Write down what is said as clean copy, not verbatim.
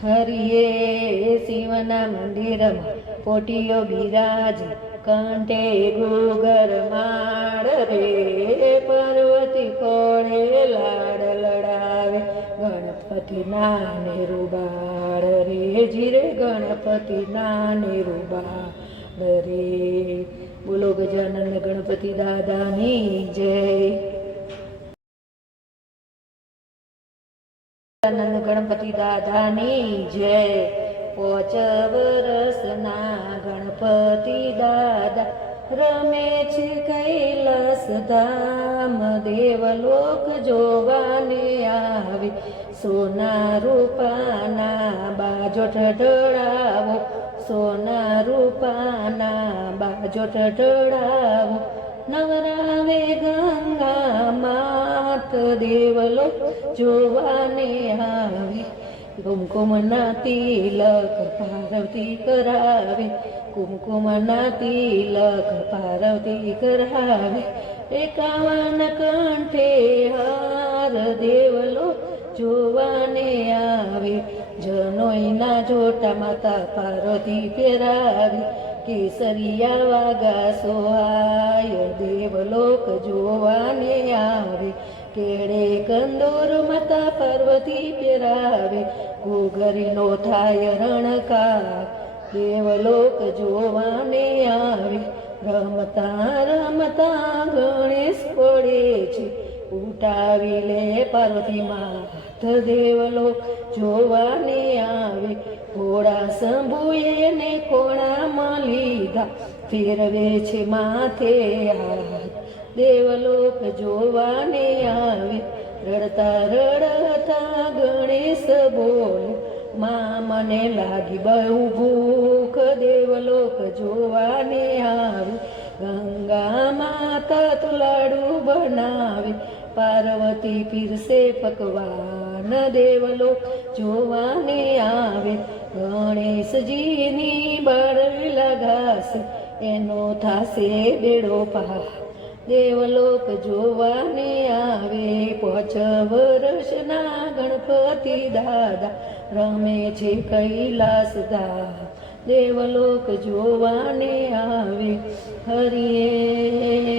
હરિયે શિવના મંદિરમાં પોટીયો બિરાજ, કંઠે ઘૂઘર માળ રે, પાર્વતી કોળે લાડ લડાવે, ગણપતિ નાને રૂબાળ રે, જીરે ગણપતિ નાને રૂબાળ રે. બોલો ગજાનન ગણપતિ દાદાની જય. ગજાનન ગણપતિ દાદાની જય. 5 વરસના ગણપતિ દાદા રમે છે કૈલાસ ધામ, દેવલોક જોવાને આવે, સોના રૂપાના બાજોટ ઢળાવો, સોના રૂપાના બાજોટ ઢળાવો, નવરાવે ગંગા માત, દેવલોક જોવાને આવે, કુમકુમના તિલક પાર્વતી કરાવે, કુમકુમના તિલક પાર્વતી કરાવે, 51 કંઠે હાર, દેવલોક જોવાને આવે, જનોઈના જોટા માતા પાર્વતી પહેરાવે, કેસરિયા વાગા સોહાય, દેવલોક જોવાને આવે, કેળે કંદોર માતા પાર્વતી પહેરાવે, ઘૂઘરીનો થાય રણકાર, દેવલોક જોવાને આવે, રમતા રમતા ગણેશ પડે છે, ઉઠાવી લે પાર્વતી માત, દેવલોક જોવાને આવે, ઘોડા શંભુએ ને કોણામાં લીધા, ફેરવે છે માથે હાથ, દેવલોક જોવાને આવે, રડતા રડતા ગણેશ બોલે, માં મને લાગી બહુ ભૂખ, દેવલોક જોવાને આવે, ગંગા માતા તો લાડુ બનાવે, પાર્વતી પીરસે પકવાન, દેવલોક જોવાને આવે, ગણેશજીની બળેલા ઘાસ, એનો થાશે બેડો પાર, દેવલોક જોવાને આવે, 5 વર્ષના ગણપતિ દાદા રમે છે કૈલાસ ધામ, દેવલોક જોવાને આવે. હરિયે